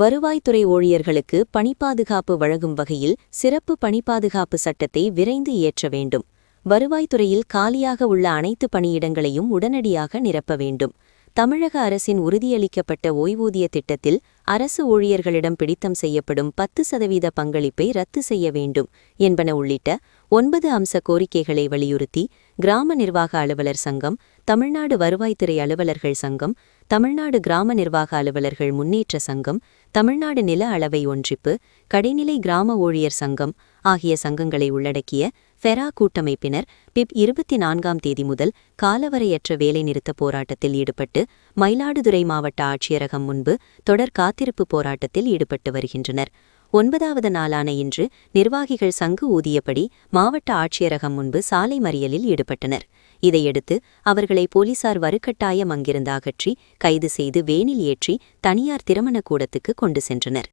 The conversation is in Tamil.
வருவாய்த்துறை ஊழியர்களுக்கு பணிப்பாதுகாப்பு வழங்கும் வகையில் சிறப்பு பணிப்பாதுகாப்பு சட்டத்தை விரைந்து இயற்ற வேண்டும். வருவாய்த்துறையில் காலியாக உள்ள அனைத்து பணியிடங்களையும் உடனடியாக நிரப்ப வேண்டும். தமிழக அரசின் உறுதியளிக்கப்பட்ட ஓய்வூதிய திட்டத்தில் அரசு ஊழியர்களிடம் பிடித்தம் செய்யப்படும் 10% பங்களிப்பை ரத்து செய்ய வேண்டும் என்பன உள்ளிட்ட 9 அம்ச கோரிக்கைகளை வலியுறுத்தி கிராம நிர்வாக அலுவலர் சங்கம், தமிழ்நாடு வருவாய்த்துறை அலுவலர்கள் சங்கம், தமிழ்நாடு கிராம நிர்வாக அலுவலர்கள் முன்னேற்ற சங்கம், தமிழ்நாடு நில அளவை ஒன்றிப்பு, கடைநிலை கிராம ஊழியர் சங்கம் ஆகிய சங்கங்களை உள்ளடக்கிய ஃபெரா கூட்டமைப்பினர் பிப் 24ஆம் தேதி முதல் காலவரையற்ற வேலைநிறுத்த போராட்டத்தில் ஈடுபட்டு மயிலாடுதுறை மாவட்ட ஆட்சியரகம் முன்பு தொடர் காத்திருப்பு போராட்டத்தில் ஈடுபட்டு வருகின்றனர். 9வது நாளான இன்று நிர்வாகிகள் சங்கு ஊதியபடி மாவட்ட ஆட்சியரகம் முன்பு சாலை மறியலில் ஈடுபட்டனர். இதையடுத்து அவர்களை போலீசார் வலுக்கட்டாயம் அங்கிருந்து அகற்றி கைது செய்து வேனில் ஏற்றி தனியார் திருமண கூடத்துக்கு கொண்டு சென்றனர்.